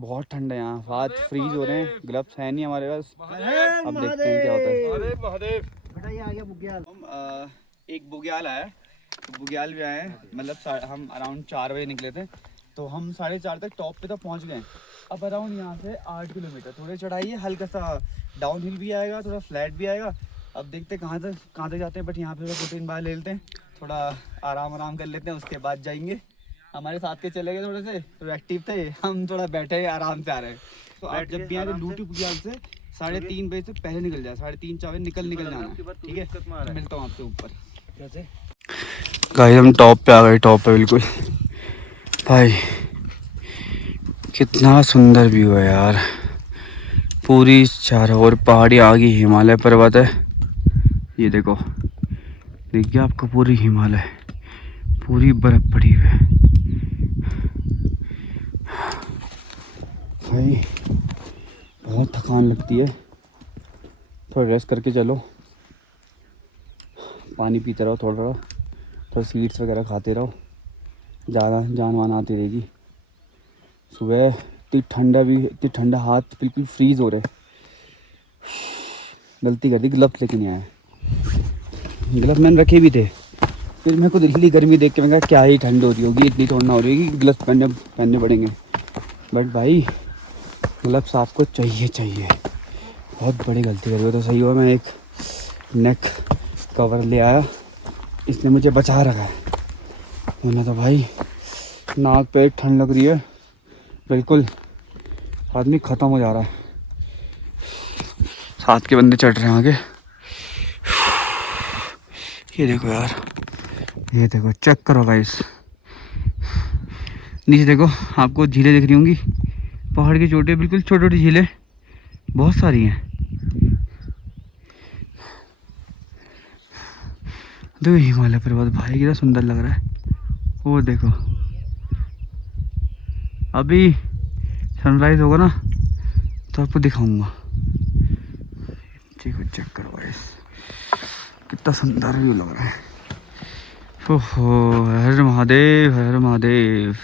बहुत ठंड है यहाँ, हाथ फ्रीज हो रहे हैं, ग्लव्स है नहीं हमारे पास। अब देखते हैं क्या होता है। अरे महादेव बेटा ये आ गया बुग्याल। हम एक बुग्याल आया, तो बुग्याल भी आए हैं, मतलब हम अराउंड 4 बजे निकले थे, तो हम 4:30 तक टॉप पे तो पहुँच गए। अब अराउंड यहाँ से 8 किलोमीटर थोड़ी चढ़ाई है, हल्का सा डाउन हिल भी आएगा, थोड़ा फ्लैट भी आएगा। अब देखते हैं कहाँ तक जाते हैं, बट यहाँ पे थोड़ा 2-3 बार ले लेते हैं, थोड़ा आराम कर लेते हैं, उसके बाद जाएंगे। हमारे साथ के चले गए थोड़े से, तो एक्टिव थे, हम थोड़ा बैठे आराम से आ रहे हैं। तो आप जब भी आए लूटी बुग्याल से 3:30 बजे से पहले निकल जाए, 3:30-4 बजे निकल जाना है, ठीक है। तो मिलता हूँ आपसे ऊपर। कैसे गाइस हम टॉप पे आ गए, टॉप पे बिल्कुल। भाई कितना सुंदर व्यू है यार, पूरी चारों ओर पहाड़ी आगे हिमालय पर्वत है। ये देखो, देखिए आपको पूरी हिमालय, पूरी बर्फ पड़ी हुई है। भाई बहुत थकान लगती है, थोड़ा रेस्ट करके चलो, पानी पीते रहो, थोड़ा सीड्स वगैरह खाते रहो, ज़्यादा जान वान आती रहेगी। सुबह इतनी ठंडा, हाथ बिल्कुल फ्रीज हो रहे। गलती कर दी, ग्लव्स लेके नहीं आया। ग्लव्स मैंने रखे भी थे, फिर मेरे को दिखली गर्मी देख के मैं कहा क्या ही ठंड हो रही होगी, इतनी ठंड ना हो रही होगी, ग्लव्स पहनने पड़ेंगे। बट भाई ग्लव्स आपको चाहिए। बहुत बड़ी गलती करी हो, तो सही हुआ मैं एक नेक कवर ले आया, इसने मुझे बचा रखा है, वरना तो भाई नाक पे ठंड लग रही है, बिल्कुल आदमी ख़त्म हो जा रहा है। साथ के बंदे चढ़ रहे हैं आगे। ये देखो यार, ये देखो, चेक करो गाइस, नीचे देखो, आपको झीलें दिख रही होंगी, पहाड़ की चोटी, बिल्कुल छोटी छोटी झीलें बहुत सारी हैं। देखो हिमालय पर्वत भाई कितना सुंदर लग रहा है। वो देखो, अभी सनराइज होगा ना तो आपको दिखाऊंगा। देखो चेक करो गाइस, कितना सुंदर व्यू लग रहा है। ओहो, हर महादेव, हर महादेव।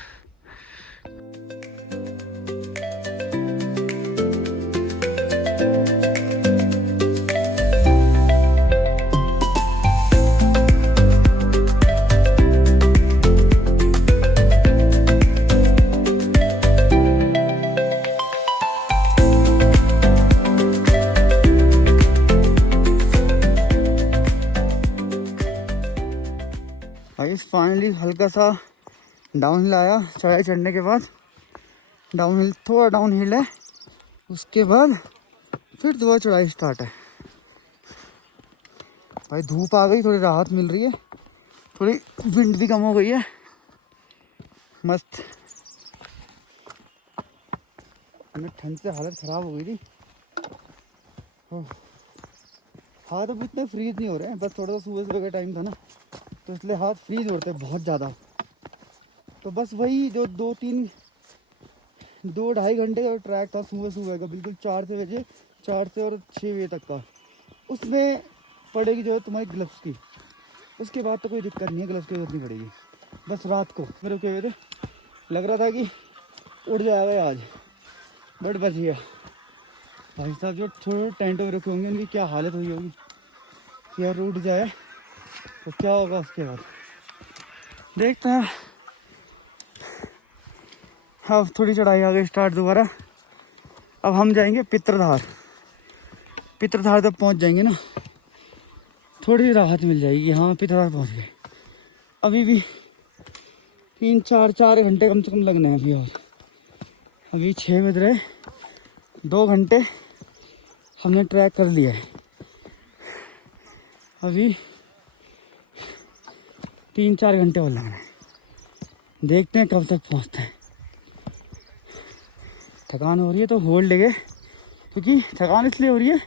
फाइनली हल्का सा डाउन हिल आया, चढ़ाई चढ़ने के बाद डाउन हिल, थोड़ा डाउन हिल है, उसके बाद फिर दोबारा चढ़ाई स्टार्ट है। भाई धूप आ गई, थोड़ी राहत मिल रही है, थोड़ी विंड भी कम हो गई है, मस्त। हमें ठंड से हालत ख़राब हो गई थी। हाथ अब इतने फ्रीज नहीं हो रहे हैं, बस थोड़ा सा सुबह का टाइम था ना, तो इसलिए हाथ फ्रीज होते हैं बहुत ज़्यादा। तो बस वही जो 2-2.5 घंटे का ट्रैक था सुबह का, बिल्कुल 4 से और 6 बजे तक का, उसमें पड़ेगी जो है तुम्हारी ग्लव्स की। उसके बाद तो कोई दिक्कत नहीं है, ग्लव्स की जरूरत नहीं पड़ेगी। बस रात को मेरे रुके हुए थे, लग रहा था कि उड़ जाएगा आज, बट बच गया। भाई साहब जो छोटे टेंट में रखे होंगे उनकी क्या हालत हुई होगी कि यार उठ जाए तो क्या होगा। उसके बाद देखते हैं। अब थोड़ी चढ़ाई आ गई स्टार्ट दोबारा। अब हम जाएंगे पित्रधार तक पहुंच जाएंगे ना, थोड़ी राहत मिल जाएगी। हाँ पित्रधार पहुंच गए। अभी भी 3-4 घंटे कम से कम लगने हैं अभी, और अभी 6 बज रहे, 2 घंटे हमने ट्रैक कर लिया है। अभी 3-4 घंटे और लगना है, देखते हैं कब तक पहुंचते हैं। थकान हो रही है तो होल्ड लेंगे, क्योंकि थकान इसलिए हो रही है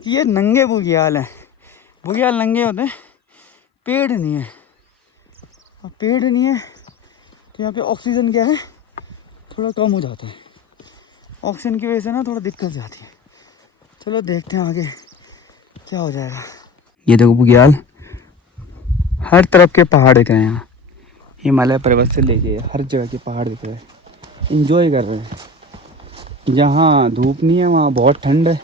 कि ये नंगे बुग्याल हैं। बुग्याल नंगे होते हैं, पेड़ नहीं है, और पेड़ नहीं है तो यहाँ पे ऑक्सीजन क्या है थोड़ा कम हो जाता है। ऑक्सीजन की वजह से ना थोड़ा दिक्कत जाती है। चलो देखते हैं आगे क्या हो जाएगा। ये देखो बुग्याल, हर तरफ के पहाड़ दिख रहे हैं यहाँ, हिमालय पर्वत से लेके हर जगह के पहाड़ दिख रहे हैं। इंजॉय कर रहे हैं। जहाँ धूप नहीं है वहाँ बहुत ठंड है,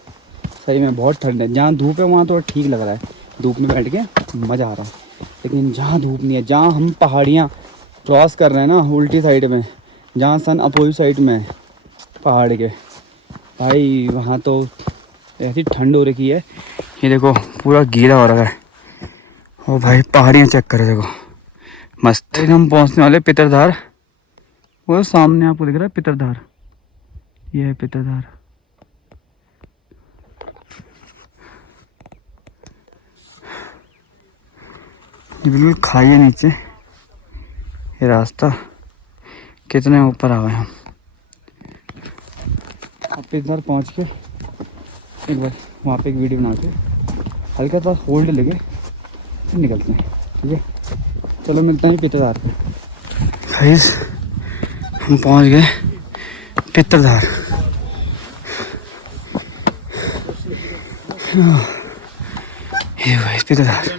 सही में बहुत ठंड है। जहाँ धूप है वहाँ तो ठीक लग रहा है, धूप में बैठ के मज़ा आ रहा है। लेकिन जहाँ धूप नहीं है, जहाँ हम पहाड़ियाँ क्रॉस कर रहे हैं ना उल्टी साइड में, जहाँ सन अपोजिट साइड में है पहाड़ के, भाई वहाँ तो ऐसी ठंड हो रखी है। ये देखो पूरा गीला हो रहा है। ओ भाई पहाड़ियाँ चेक करो, देखो मस्त। हम पहुँचने वाले पितरधार, वो सामने आपको दिख रहा है पितरधार, ये है पितरधार। ये बिल्कुल खाई है नीचे, ये रास्ता कितने ऊपर आ गए हम। अब इधर पहुंच के एक बार वहाँ पे एक वीडियो बना के हल्का सा होल्ड लेके फिर निकलते हैं, ठीक है। चलो मिलते हैं पितरधार पे। गाइस हम पहुंच गए पितरधार। ये गाइस पितरधार।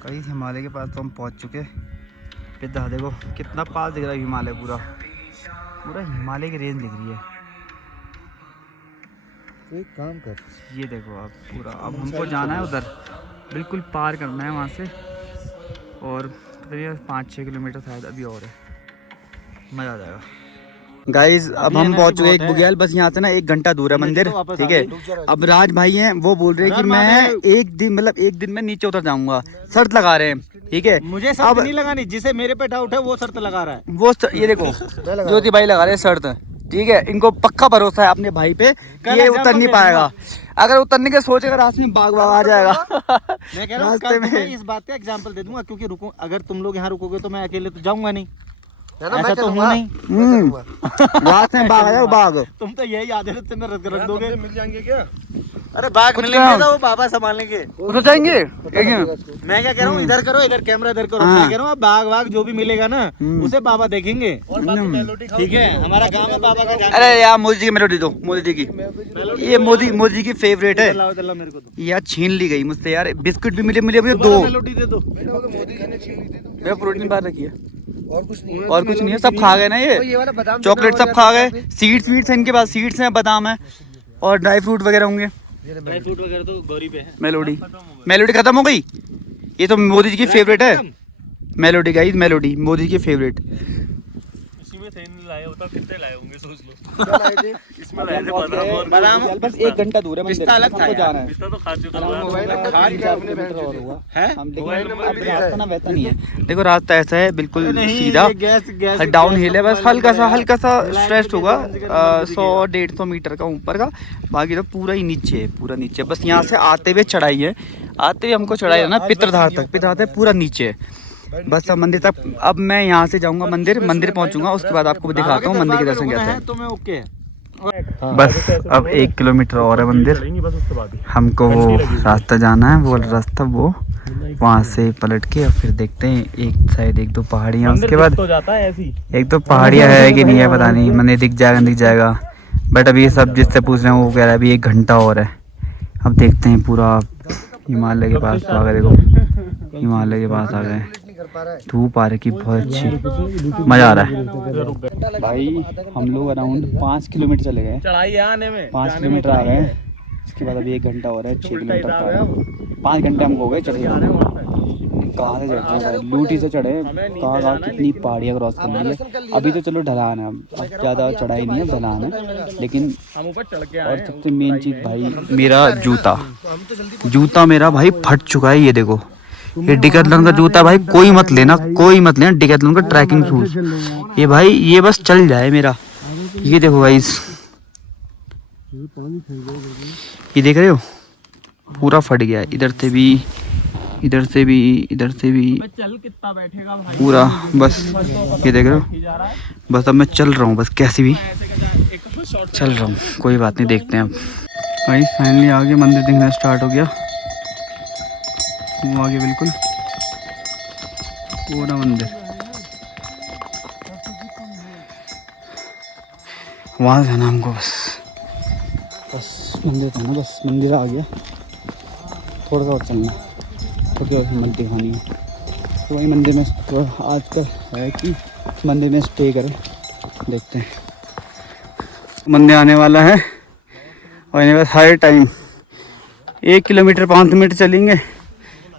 कहीं हिमालय के पास तो हम पहुंच चुके। पितरधार देखो कितना पास दिख रहा है हिमालय, पूरा पूरा हिमालय की रेंज दिख रही है। तो एक काम कर, ये देखो आप पूरा, अब हमको जाना है उधर, बिल्कुल पार करना है वहाँ से, और करीब 5-6 किलोमीटर शायद अभी और है, मज़ा आ जाएगा। गाइस अब हम पहुंच चुके एक बुग्याल, बस यहाँ से ना 1 घंटा दूर है मंदिर, ठीक है। अब राज भाई हैं वो बोल रहे हैं कि मैं एक दिन में नीचे उतर जाऊंगा, शर्त लगा रहे हैं, ठीक है। मुझे शर्त नहीं लगानी, जिसे मेरे पे डाउट है वो शर्त लगा रहा है। वो ये देखो ज्योति भाई लगा रहे हैं शर्त, ठीक है। इनको पक्का भरोसा है अपने भाई पे कि ये उतर नहीं पाएगा। अगर उतरने के सोचेगा रास्ते में बाग आ जाएगा। मैं कह रहा हूँ कल मैं इस बात का एग्जांपल दे दूंगा, क्योंकि रुको, अगर तुम लोग यहाँ रुकोगे तो मैं अकेले तो जाऊंगा नहीं, ऐसा तो हूँ नहीं। रास्ते में बाग आ जाएगा, बाग। तुम तो यही आधे रास्ते में रख दोगे। मिल जाएंगे क्या? अरे बाग मिलेंगे तो वो बाबा संभालेंगे, उतर जाएंगे। मैं क्या कह रहा हूँ, इधर करो, इधर कैमरा इधर करो। मैं कह रहा हूँ बाग जो भी मिलेगा ना उसे बाबा देखेंगे, ठीक है। हमारा गाँव है बाबा का। अरे यार मोदी जी की मेलोडी दो, मोदी जी की, ये मोदी जी की फेवरेट है। मेरे को तो यार छीन ली गई मुझसे यार, बिस्कुट भी मिले मुझे 2। मेलोडी दे दो। मैं प्रोटीन बार रखी है और कुछ नहीं है, और कुछ नहीं है, सब खा गए ना ये वाला बादाम चॉकलेट सब खा गए। सीड्स है इनके पास, सीड्स हैं, बादाम है और ड्राई फ्रूट वगैरह होंगे। ड्राई फ्रूट वगैरह तो गौरी पे है। मेलोडी खत्म हो गई। ये तो मोदी जी की फेवरेट है melody, guys melody Modi ji की फेवरेट। इसी में थे नहीं लाए, बताओ कितने लाए होंगे, सोच लो। इसमें बादाम बस 1 घंटा दूर है मंदिर, हमको जाना है। तो खा चुका है हम रास्ता ना वैसा नहीं है। देखो रास्ता ऐसा है बिल्कुल सीधा, डाउन हिल है, बस हल्का सा स्ट्रेच होगा 100-150 मीटर का ऊपर का, बाकी तो पूरा ही नीचे है, पूरा नीचे। बस यहाँ से आते हुए चढ़ाई है, आते हुए हमको चढ़ाई है ना पितरधार तक, पितरधार पूरा नीचे है बस अब मंदिर तक। अब मैं यहाँ से जाऊँगा मंदिर पहुँचूंगा, उसके बाद आपको दिखाता हूँ मंदिर के दर्शन कैसे है। तो मैं ओके है। बस अब 1 किलोमीटर और है मंदिर, हमको वो रास्ता जाना है, वो रास्ता वो वहाँ से पलट के और फिर देखते हैं एक साइड 1-2 पहाड़ियाँ, उसके बाद तो जाता है ऐसी 1-2 पहाड़ियाँ है कि नहीं है पता नहीं, मंदिर दिख जाएगा। बट अभी ये सब जिससे पूछ रहे हैं वो कह रहा है अभी 1 घंटा और है। अब देखते हैं, पूरा हिमालय के पास आ गए, देखो हिमालय के पास आ गए, धूप आ रही बहुत अच्छी, मज़ा आ रहा है। भाई हम लोग अराउंड 5 किलोमीटर चले गए, चढ़ाई आने में 5 किलोमीटर आ गए, इसके बाद अभी 1 घंटा हो रहा है, 6 किलोमीटर का 5 घंटे हमको हो गए चढ़े। कहाँ से चढ़ रहे हैं, लूटी से चढ़े, कहाँ कितनी पहाड़ियाँ क्रॉस करनी है। अभी तो चलो ढलान है, अब ज़्यादा चढ़ाई नहीं है, ढलान है। लेकिन और सबसे मेन चीज़ भाई, मेरा जूता मेरा भाई फट चुका है। ये देखो ये डिकैथलॉन का जूता भाई, कोई मत लेना डिकैथलॉन का ट्रैकिंग शूज। ये भाई ये बस चल जाए मेरा। ये देखो भाई, ये देख रहे हो पूरा फट गया, इधर से भी चल कितना बैठेगा भाई पूरा। बस ये देख रहे हो, बस अब मैं चल रहा हूँ, बस कैसे भी चल रहा हूँ, कोई बात नहीं, देखते हैं अब। भाई फाइनली आगे मंदिर दिखना स्टार्ट हो गया, वो आगे बिल्कुल पूरा मंदिर, वहाँ जाना हमको बस। बस मंदिर था ना, बस मंदिर आ गया, थोड़ा सा और चलना तो क्या हिम्मत दिखानी है। तो वही मंदिर में तो आज का है कि मंदिर में स्टे करें, देखते हैं। मंदिर आने वाला है और इनके पास हर टाइम 1 किलोमीटर 5 मिनट चलेंगे,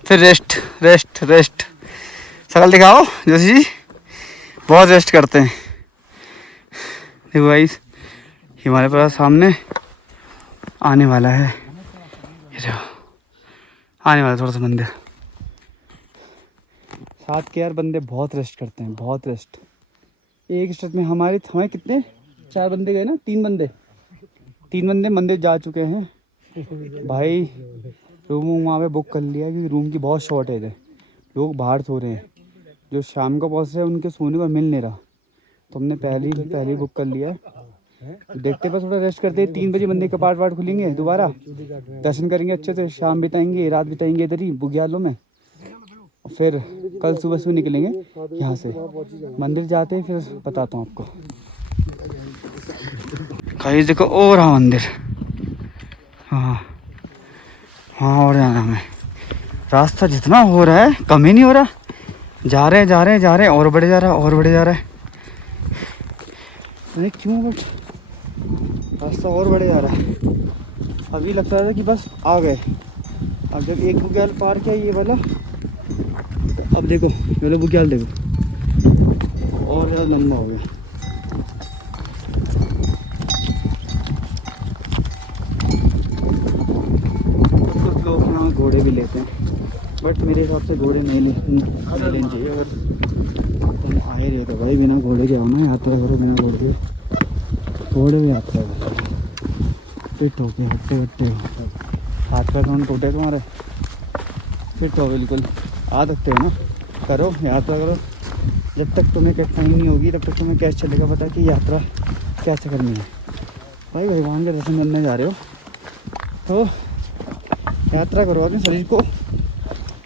फिर रेस्ट रेस्ट रेस्ट। शकल दिखाओ जोशी जी, बहुत रेस्ट करते हैं। देखो गाइस, हमारे पास सामने आने वाला है, ये देखो आने वाला थोड़ा सा मंदिर। साथ के यार बंदे बहुत रेस्ट करते हैं, बहुत रेस्ट। एक स्टेट में हमारे कितने 4 बंदे गए ना, 3 बंदे मंदिर जा चुके हैं भाई। रूम वहाँ पे बुक कर लिया क्योंकि रूम की बहुत शॉर्टेज है, लोग बाहर सो रहे हैं। जो शाम को पहुँच रहे हैं उनके सोने को मिल नहीं रहा, तो हमने पहले ही बुक कर लिया है। देखते बस थोड़ा रेस्ट करते हैं। 3 बजे मंदिर का पार्ट खुलेंगे, दोबारा दर्शन करेंगे अच्छे से, शाम बिताएंगे, रात बिताएंगे इधर ही बुग्यालों में। फिर कल सुबह निकलेंगे यहाँ से, मंदिर जाते हैं, फिर बताता हूँ आपको। कहीं देखो और रहा मंदिर, हाँ हाँ, और जाना हमें। रास्ता जितना हो रहा है कम ही नहीं हो रहा, जा रहे हैं और बढ़े जा रहा है अरे क्यों, बट रास्ता और बढ़े जा रहा है। अभी लगता था कि बस आ गए, अब जब एक बुग्याल पार किया ये वाला, तो अब देखो ये वाला बुग्याल देखो और ज़्यादा लंबा हो गया। कुछ लोग यहाँ घोड़े भी लेते हैं, बट मेरे हिसाब से घोड़े नहीं लेने चाहिए। अगर तुम आए रहे हो तो भाई बिना घोड़े के आओ ना, यात्रा करो बिना घोड़े के। घोड़े में यात्रा करो, फिट हो के हट्टे हट्टे हो, हाथ का कौन टूटे तुम्हारे, फिट हो बिल्कुल, आ सकते हो ना, करो यात्रा करो। जब तक तुम्हें कठिनाई नहीं होगी तब तक तुम्हें कैसे चलेगा पता कि यात्रा कैसे करनी है। भाई भगवान के दर्शन करने जा रहे हो तो यात्रा करो, अपने शरीर को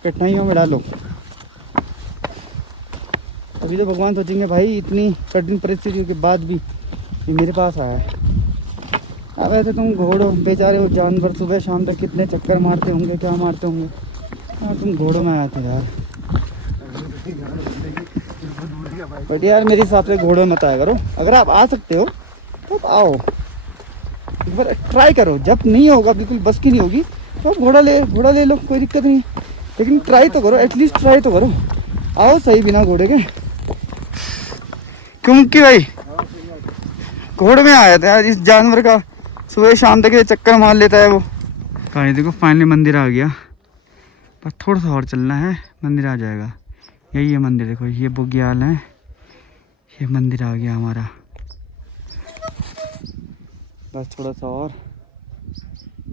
कठिनाइयों में डालो। अभी तो भगवान सोचेंगे भाई इतनी कठिन परिस्थितियों के बाद भी ये मेरे पास आया है। अब ऐसे तुम घोड़ों बेचारे हो जानवर, सुबह शाम तक कितने चक्कर मारते होंगे, क्या मारते होंगे, हाँ तुम घोड़ों में आए थे यार। बट यार मेरे हिसाब से घोड़ों में मत आया करो। अगर आप आ सकते हो तो आप आओ, एक बार ट्राई करो। जब नहीं होगा, बिल्कुल बस की नहीं होगी, तो घोड़ा ले लो, कोई दिक्कत नहीं, लेकिन ट्राई तो करो, एटलीस्ट ट्राई तो करो। आओ सही बिना घोड़े के, क्योंकि भाई घोड़े में आया था यार, इस जानवर का सुबह शाम तक चक्कर मार लेता है वो। भाई देखो फाइनली मंदिर आ गया, पर थोड़ा सा और चलना है, मंदिर आ जाएगा। यही है मंदिर, देखो ये बुग्याल है, ये मंदिर आ गया हमारा। बस थोड़ा सा और,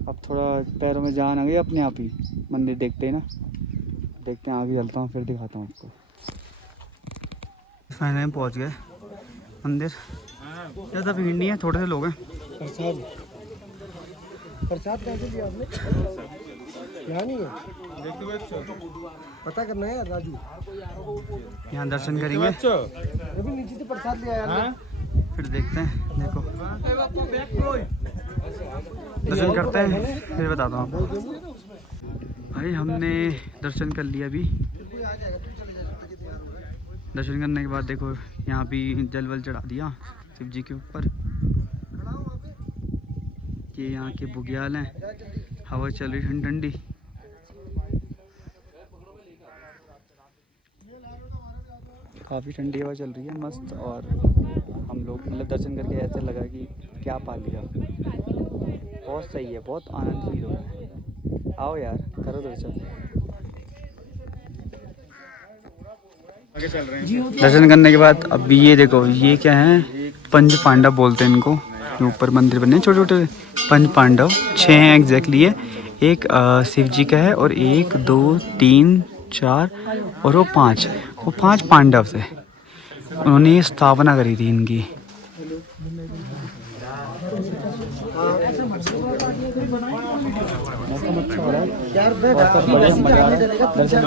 अब थोड़ा पैरों में जान आ गई अपने आप ही। मंदिर देखते हैं ना, देखते हैं, आगे चलता हूँ फिर दिखाता हूँ आपको। फाइनली पहुँच गए मंदिर, ज़्यादा भीड़ नहीं है, थोड़े से लोग हैं। प्रसाद कैसे दिया आपने? यहाँ नहीं है, पता करना है राजू। यहाँ दर्शन करेंगे, अभी नीचे से प्रसाद लिया यार, फिर देखते हैं। देखो दर्शन करते हैं फिर बताता हूँ आपको। भाई हमने दर्शन कर लिया अभी। दर्शन करने के बाद देखो यहाँ भी जल वल चढ़ा दिया शिव जी के ऊपर। ये यहाँ के बुग्याल हैं, हवा चल रही ठंडी ठंडी। काफ़ी ठंडी हवा चल रही है, मस्त। और हम लोग मतलब दर्शन करके ऐसा लगा कि क्या पा लिया, बहुत सही है, बहुत आनंद फील हो रहा है। आओ यार करो दर्शन। दर्शन करने के बाद अभी ये देखो, ये क्या है, पंच पांडव बोलते हैं इनको। ये ऊपर मंदिर बने छोटे छोटे पंच पांडव, 6 हैं एग्जैक्टली है। एक शिव जी का है, और 1 2 3 4 और वो 5 पांडव थे, उन्होंने स्थापना करी थी इनकी। मौसम अच्छा हो रहा है यार, मजा आ रहा है। दर्शन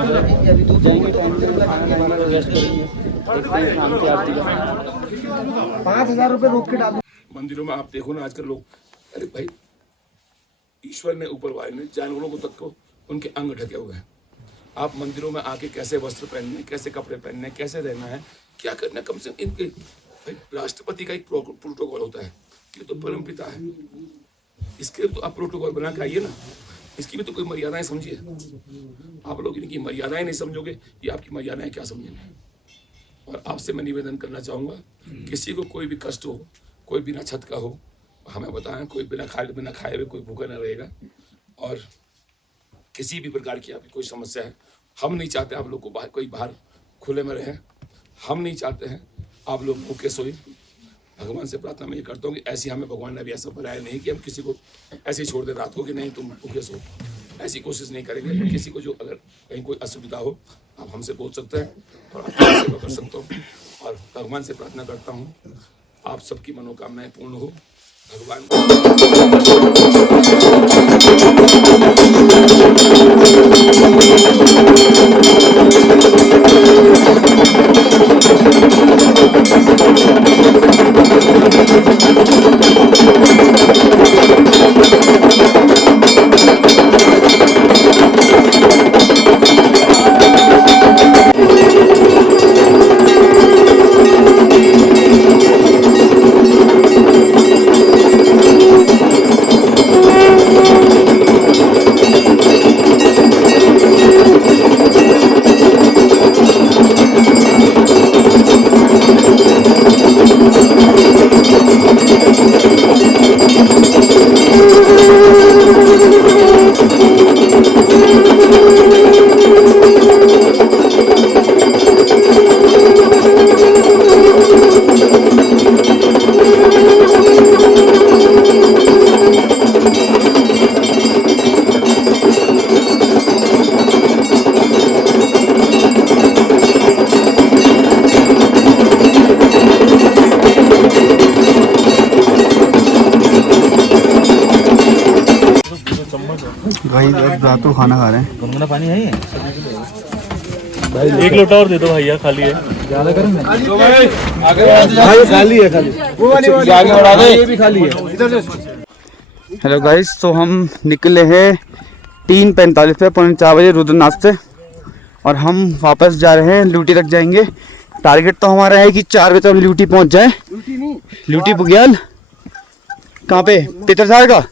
जाएंगे टाइम से, खाना खाएंगे, रेस्ट करेंगे, देखते हैं शाम की आरती का। 5,000 रुपये रोक के डाल। मंदिरों में आप देखो ना आजकल लोग, अरे भाई ईश्वर ने, ऊपर वाले ने जानवरों को तक को उनके अंग ढके हुए हैं। आप मंदिरों में आके कैसे वस्त्र पहनने, कैसे कपड़े पहनने, कैसे रहना है, क्या करना है, कम से कम इनके राष्ट्रपति का एक प्रोटोकॉल होता है। ये तो परम पिता है, इसके लिए तो आप प्रोटोकॉल बना के आइए ना। इसकी भी तो कोई मर्यादाएं समझिए। आप लोग इनकी मर्यादाएं नहीं समझोगे, ये आपकी मर्यादाएं क्या समझेंगे। और आपसे मैं निवेदन करना चाहूँगा, किसी को कोई भी कष्ट हो, कोई बिना छत का हो, हमें बताएं। कोई बिना खाए हुए कोई भूखा न रहेगा। और किसी भी प्रकार की आपकी कोई समस्या है, हम नहीं चाहते आप लोग को बाहर खुले में रहें। हम नहीं चाहते हैं आप लोग भूखे सोए। भगवान से प्रार्थना मैं ये करता हूँ कि ऐसी हमें भगवान ने अभी ऐसा बनाया नहीं कि हम किसी को ऐसे ही छोड़ दें रात को कि नहीं तुम भूखे सो। ऐसी कोशिश नहीं करेंगे। किसी को जो अगर कहीं कोई असुविधा हो, आप हमसे पूछ सकते हैं और आपकी सेवा कर सकता हूँ। और भगवान से प्रार्थना करता हूँ आप सबकी मनोकामनाएं पूर्ण हो। भगवान भाई अब रात को खाना खा रहे हैं। गुनगुना पानी है ये? एक लोटा और दे दो भैया, खाली है। ज्यादा करूँ मैं? भाई खाली है, खाली वो वाली आगे बढ़ा दे। ये भी खाली है इधर से। हेलो गाइस, तो हम निकले हैं 3:45 पे, 4 बजे रुद्रनाथ से, और हम वापस जा रहे हैं। ल्यूटी तक जाएंगे। टारगेट तो हमारा है कि 4 बजे तक ल्यूटी पहुंच जाए। ल्यूटी बुग्याल कहाँ पे? पितरसार का।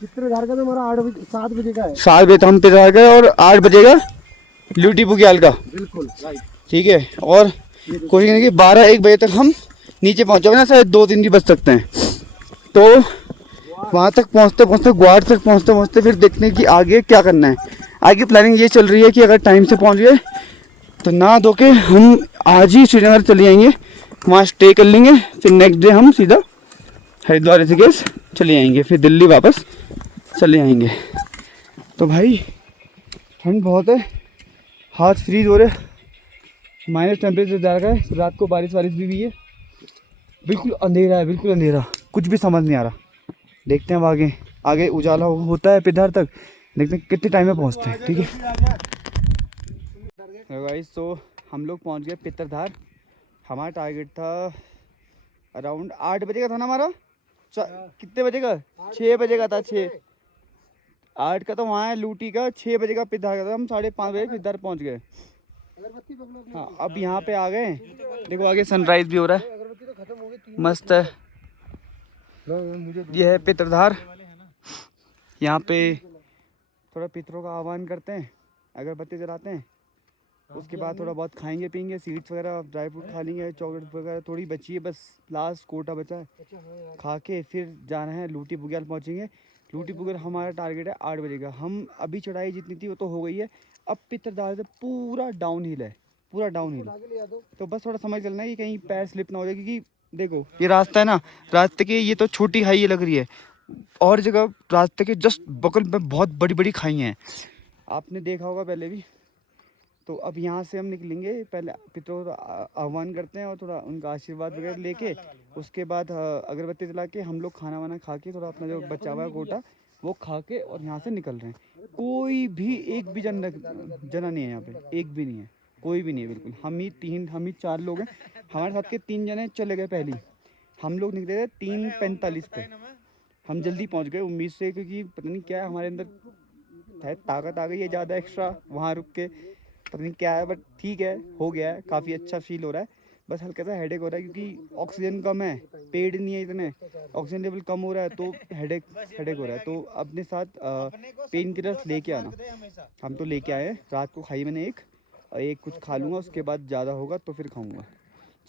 चित्रधार का तो हमारा 7 बजे का है। 7 बजे तक हम पितरसार का, और 8 बजे का ल्यूटी बुग्याल का। बिल्कुल राइट। ठीक है, और कोशिश करेंगे 12-1 बजे तक हम नीचे पहुंचोगे ना, शायद 2-3 भी बज सकते हैं। तो वहाँ तक पहुँचते पहुँचते, ग्वाड़ तक पहुँचते पहुँचते फिर देखने की आगे क्या करना है। आगे प्लानिंग ये चल रही है कि अगर टाइम से पहुँच गए तो ना धो के हम आज ही श्रीनगर चले जाएंगे, वहाँ स्टे कर लेंगे। फिर नेक्स्ट डे हम सीधा हरिद्वार ऋषिकेश चले जाएंगे, फिर दिल्ली वापस चले आएंगे। तो भाई ठंड बहुत है, हाथ फ्रीज हो रहे, माइनस टेम्परेचर जा रहा है। रात को बारिश भी हुई है। बिल्कुल अंधेरा है, बिल्कुल अंधेरा, कुछ भी समझ नहीं आ रहा। देखते हैं अब आगे आगे उजाला होता है पिधार तक, देखते हैं कितने टाइम में पहुंचते हैं। ठीक है गाइस, तो हम लोग पहुंच गए पितरधार। हमारा टारगेट था अराउंड 8 बजे का था ना हमारा। कितने बजे का? 6 बजे का था। 8 का तो वहाँ है लूटी का, 6 बजे का पितरधार का था। हम 5:30 बजे पितरधार पहुँच गए। हाँ, अब यहाँ पे आ गए। देखो आगे सनराइज भी हो रहा है, मस्त है। यह है पितरधार। यहाँ पे थोड़ा पितरों का आह्वान करते हैं, अगरबत्ती जलाते हैं। उसके बाद थोड़ा बहुत खाएंगे पीएंगे, सीड्स वगैरह ड्राई फ्रूट खा लेंगे, चॉकलेट वगैरह थोड़ी बची है, बस लास्ट कोटा बचा है। खा के फिर जाना है लूटी बुग्याल पहुँचेंगे। लूटी बुग्याल हमारा टारगेट है 8 बजे का। हम अभी चढ़ाई जितनी थी वो तो हो गई है। अब पितरधार से पूरा डाउन हिल है, पूरा डाउन हिल। तो बस थोड़ा समझ चलना है कि कहीं पैर स्लिप ना हो जाए, क्योंकि देखो ये रास्ता है ना, रास्ते की ये तो छोटी खाई लग रही है, और जगह रास्ते के जस्ट बगल में बहुत बड़ी बड़ी खाई हैं, आपने देखा होगा पहले भी। तो अब यहाँ से हम निकलेंगे, पहले पितरों का आह्वान करते हैं और थोड़ा उनका आशीर्वाद वगैरह लेके, उसके बाद अगरबत्ती जला के हम लोग खाना वाना खा के, थोड़ा अपना जो बचा हुआ है कोटा वो खा के, और यहाँ से निकल रहे हैं। कोई भी एक भी जना नहीं है यहाँ पे, एक भी नहीं है, कोई भी नहीं है बिल्कुल। हम ही 4 लोग हैं। हमारे साथ के 3 जने चले गए पहले। हम लोग निकले थे 3:45 पे। हम जल्दी पहुंच गए उम्मीद से, क्योंकि पता नहीं क्या है हमारे अंदर है, ताकत आ गई है ज़्यादा एक्स्ट्रा वहाँ रुक के, पता नहीं क्या है, बट ठीक है, हो गया है, काफ़ी अच्छा फील हो रहा है। बस हल्का सा हेडेक हो रहा है क्योंकि ऑक्सीजन कम है, पेड़ नहीं है इतने, ऑक्सीजन लेवल कम हो रहा है तो हेडेक हो रहा है। तो अपने साथ पेन किलर्स लेके आना, हम तो लेके आए हैं। रात को खाई मैंने एक कुछ खा लूँगा, उसके बाद ज़्यादा होगा तो फिर खाऊँगा।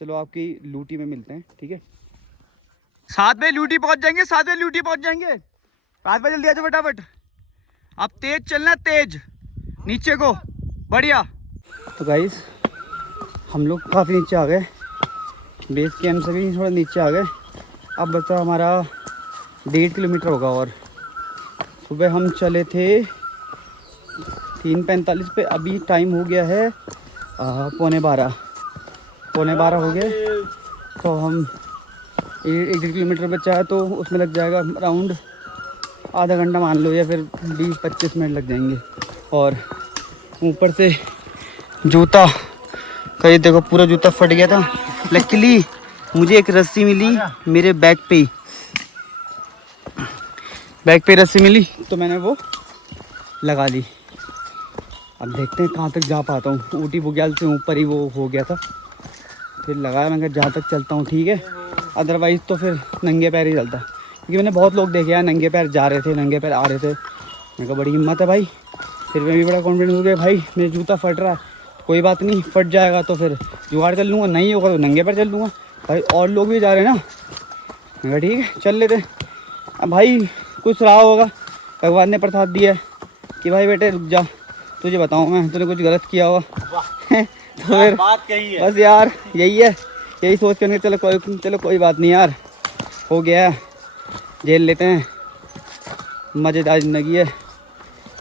चलो आपकी लूटी में मिलते हैं, ठीक है? 7 बजे लूटी पहुँच जाएंगे, 7 बजे लूटी पहुँच जाएंगे। 7 बजे जल्दी आ जाओ फटाफट। अब तेज चलना, तेज नीचे को, बढ़िया। तो गाइस हम लोग काफ़ी नीचे आ गए, बेस कैंप से भी थोड़ा नीचे आ गए। अब बता हमारा 1.5 किलोमीटर होगा और सुबह हम चले थे 3:45 पे, अभी टाइम हो गया है 11:15 हो गए। तो हम 1.5 किलोमीटर बचा है तो उसमें लग जाएगा अराउंड आधा घंटा मान लो, या फिर 20-25 मिनट लग जाएंगे। और ऊपर से जूता का ये देखो पूरा जूता फट गया था। लकीली मुझे एक रस्सी मिली मेरे बैग पे रस्सी मिली तो मैंने वो लगा ली। अब देखते हैं कहाँ तक जा पाता हूँ। ऊटी बुग्याल से ऊपर ही वो हो गया था, फिर लगाया, मैं जहाँ तक चलता हूँ ठीक है, अदरवाइज़ तो फिर नंगे पैर ही चलता। क्योंकि मैंने बहुत लोग देखे यार नंगे पैर जा रहे थे, नंगे पैर आ रहे थे। मैं कहा बड़ी हिम्मत है भाई। फिर मैं भी बड़ा कॉन्फिडेंस हो गया, भाई मेरा जूता फट रहा है, कोई बात नहीं, फट जाएगा तो फिर जुगाड़ कर लूँगा, नहीं होगा तो नंगे पैर चल लूँगा। भाई और लोग भी जा रहे हैं ना, मैं कहा ठीक है चल लेते। अब भाई कुछ रहा होगा, भगवान ने प्रसाद दिया है कि भाई बेटे रुक जा, तुझे बताऊँ मैं, तूने कुछ गलत किया होगा तो फिर बात कही है। बस यार यही है, यही सोच कर चलो कोई बात नहीं यार, हो गया है, झेल लेते हैं, मज़ेदार ज़िंदगी है,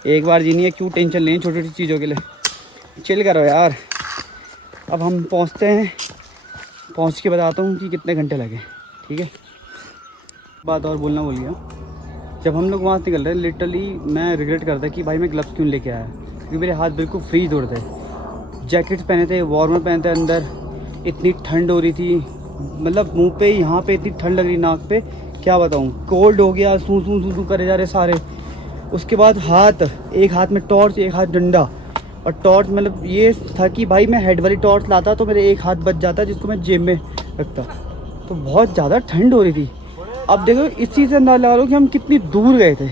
एक बार जीनी है, क्यों टेंशन लेनी छोटी छोटी चीज़ों के लिए, चिल करो यार। अब हम पहुंचते हैं, पहुंच के बताता हूँ कि कितने घंटे लगे, ठीक है? बात और बोलना भूल गया, जब हम लोग वहाँ से निकल रहे लिटरली मैं रिग्रेट करता कि भाई मैं ग्लव्स क्यों लेके आया, क्योंकि मेरे हाथ बिल्कुल फ्रीज हो रहे थे। जैकेट्स पहने थे, वार्मर पहने थे, अंदर इतनी ठंड हो रही थी, मतलब मुंह पे यहाँ पे इतनी ठंड लग रही, नाक पे, क्या बताऊँ, कोल्ड हो गया, सूं करे जा रहे सारे। उसके बाद एक हाथ में टॉर्च, एक हाथ डंडा, और टॉर्च मतलब ये था कि भाई मैं हेड वाली टॉर्च लाता तो मेरे एक हाथ बच जाता जिसको मैं जेब में रखता। तो बहुत ज़्यादा ठंड हो रही थी। अब देखो इस चीज़ से अंदाजा लगा लो कि हम कितनी दूर गए थे।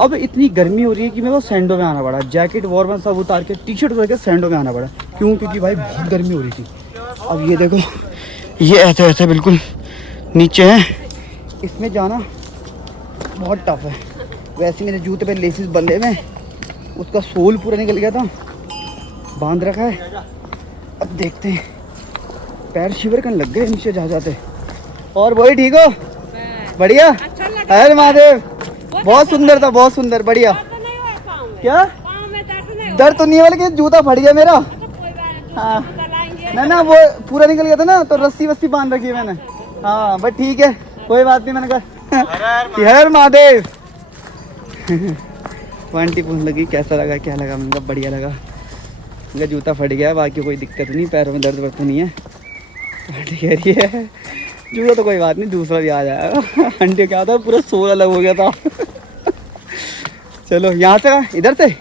अब इतनी गर्मी हो रही है कि मेरे को सैंडो में आना पड़ा, जैकेट वार्मर सब उतार के, टी शर्ट उतार के सैंडो में आना पड़ा। क्यों? क्योंकि भाई बहुत गर्मी हो रही थी। अब ये देखो, ये ऐसे बिल्कुल नीचे है, इसमें जाना बहुत टफ है। वैसे मेरे जूते पे लेसिस बंधे हुए, उसका सोल पूरा निकल गया था, बांध रखा है। अब देखते हैं, पैर शिवर करने लग गए नीचे जाते। और वही ठीक हो? बढ़िया, हर महादेव, बहुत सुंदर था, बहुत सुंदर, बढ़िया। क्या दर्द तो नहीं है, बल्कि जूता फट गया मेरा। हाँ ना वो पूरा निकल गया था ना, तो रस्सी वस्सी बांध रखी है मैंने। हाँ बट ठीक है, कोई बात नहीं। मैंने कहा हर महादेव। आंटी पूछने लगी कैसा लगा, क्या लगा, मैंने कहा बढ़िया लगा। मेरा जूता फट गया, बाकी कोई दिक्कत नहीं, पैरों में दर्द वर्द तो नहीं है। आंटी कह रही है जूता तो कोई बात नहीं, दूसरा भी आ जाएगा। आंटी क्या था, पूरा सोल अलग हो गया था। चलो यहाँ से, इधर से,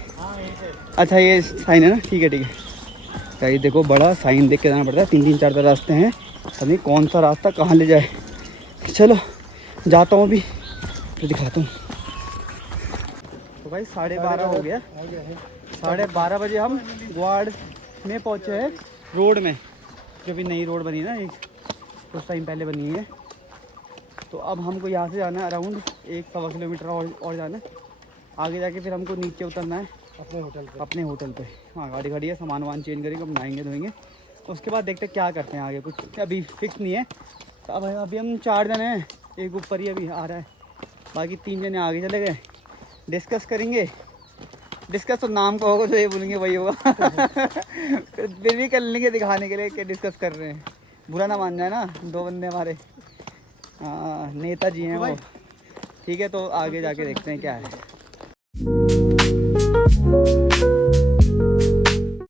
अच्छा ये साइन है ना, ठीक है। ये देखो बड़ा साइन देख के जाना पड़ता है, 3-3 4 रास्ते हैं, अभी कौन सा रास्ता कहाँ ले जाए। चलो जाता हूँ, अभी तो दिखाता हूँ। तो भाई 12:30 हो गया, 12:30 बजे हम ग्वाड़ में पहुँचे हैं, रोड में, जो भी नई रोड बनी ना, एक कुछ टाइम पहले बनी है। तो अब हमको यहाँ से जाना है अराउंड 1-1.25 किलोमीटर और जाना है। आगे जाके फिर हमको नीचे उतरना है अपने होटल पे। हाँ गाड़ी खड़ी है, सामान वामान चेंज करेंगे, हम नहाएंगे धोएंगे, उसके बाद देखते क्या करते हैं आगे, कुछ अभी फिक्स नहीं है। तो अब अभी हम 4 जने हैं, एक ऊपर ही अभी आ रहा है, बाकी 3 जने आगे चले गए। डिस्कस करेंगे, डिस्कस तो नाम का होगा, जो ये बोलेंगे वही होगा। फिर भी कर लेंगे दिखाने के लिए कि डिस्कस कर रहे हैं, बुरा ना मान जाए ना। 2 बंदे हमारे नेताजी हैं वो, ठीक है। तो आगे जाके देखते हैं क्या है।